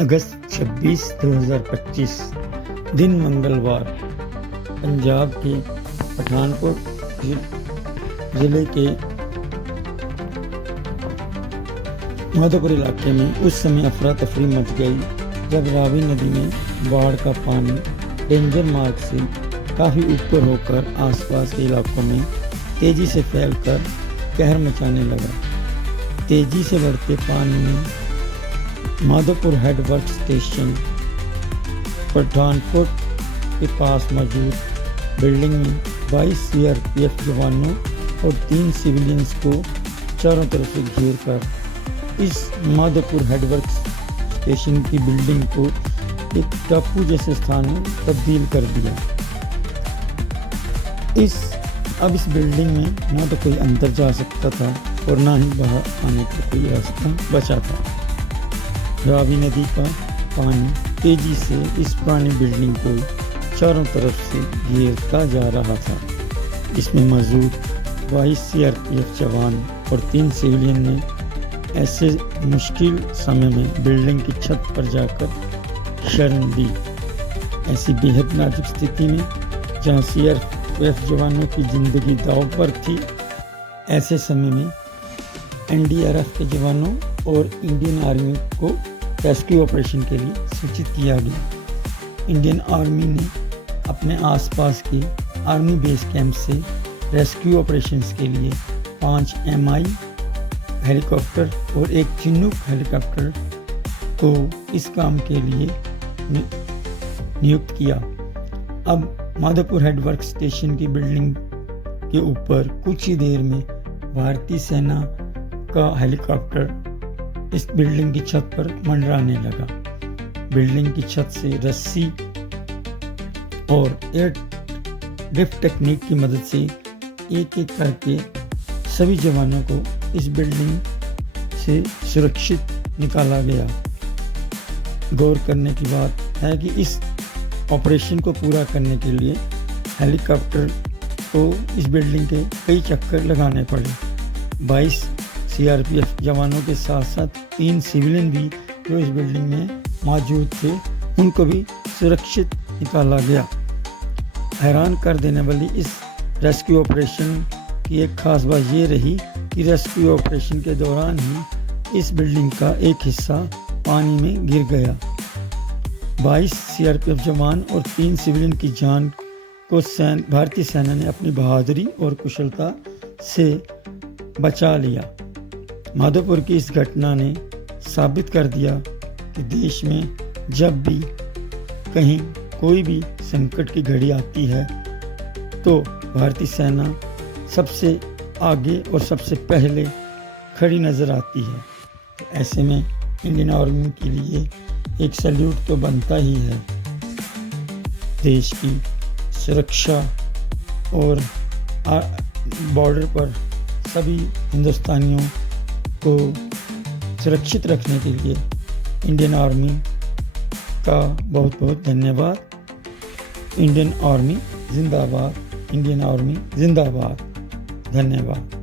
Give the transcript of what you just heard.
अगस्त 26, 2025 दिन मंगलवार पंजाब के पठानकोट ज़िले के माधोपुर इलाके में उस समय अफरा तफरी मच गई जब रावी नदी में बाढ़ का पानी डेंजर मार्ग से काफ़ी ऊपर होकर आसपास के इलाकों में तेज़ी से फैलकर कहर मचाने लगा। तेज़ी से बढ़ते पानी ने माधोपुर हेडवर्क स्टेशन पठानकोट के पास मौजूद बिल्डिंग में 22 सीआरपीएफ जवानों और 3 सिविलियंस को चारों तरफ से घेर कर इस माधोपुर हेडवर्क स्टेशन की बिल्डिंग को एक टापू जैसे स्थान में तब्दील कर दिया। अब इस बिल्डिंग में ना तो कोई अंदर जा सकता था और ना ही बाहर आने का कोई रास्ता बचा था। रावी नदी का पानी तेजी से इस पुरानी बिल्डिंग को चारों तरफ से घेरता जा रहा था। इसमें मौजूद 22 सीआरपीएफ जवान और 3 सिविलियन ने ऐसे मुश्किल समय में बिल्डिंग की छत पर जाकर शरण दी। ऐसी बेहद नाजुक स्थिति में जहां सीआरपीएफ जवानों की जिंदगी दांव पर थी, ऐसे समय में एनडीआरएफ के जवानों और इंडियन आर्मी को रेस्क्यू ऑपरेशन के लिए सूचित किया गया। इंडियन आर्मी ने अपने आसपास के आर्मी बेस कैंप से रेस्क्यू ऑपरेशंस के लिए 5 MI हेलीकॉप्टर और 1 चिनूक हेलीकॉप्टर को इस काम के लिए नियुक्त किया। अब माधोपुर हेडवर्क स्टेशन की बिल्डिंग के ऊपर कुछ ही देर में भारतीय सेना का हेलीकॉप्टर इस बिल्डिंग की छत पर मंडराने लगा। बिल्डिंग की छत से रस्सी और एयर लिफ्ट टेक्निक की मदद से एक एक करके सभी जवानों को इस बिल्डिंग से सुरक्षित निकाला गया। गौर करने की बात है कि इस ऑपरेशन को पूरा करने के लिए हेलीकॉप्टर को इस बिल्डिंग के कई चक्कर लगाने पड़े। 22 सीआरपीएफ जवानों के साथ साथ 3 सिविलियन भी जो इस बिल्डिंग में मौजूद थे, उनको भी सुरक्षित निकाला गया। हैरान कर देने वाली इस रेस्क्यू ऑपरेशन की एक खास बात ये रही कि रेस्क्यू ऑपरेशन के दौरान ही इस बिल्डिंग का एक हिस्सा पानी में गिर गया। 22 सीआरपीएफ जवान और 3 सिविलियन की जान को भारतीय सेना ने अपनी बहादुरी और कुशलता से बचा लिया। माधोपुर की इस घटना ने साबित कर दिया कि देश में जब भी कहीं कोई भी संकट की घड़ी आती है तो भारतीय सेना सबसे आगे और सबसे पहले खड़ी नज़र आती है। तो ऐसे में इंडियन आर्मी के लिए एक सैल्यूट तो बनता ही है। देश की सुरक्षा और बॉर्डर पर सभी हिंदुस्तानियों को सुरक्षित रखने के लिए इंडियन आर्मी का बहुत बहुत धन्यवाद। इंडियन आर्मी जिंदाबाद, इंडियन आर्मी जिंदाबाद। धन्यवाद।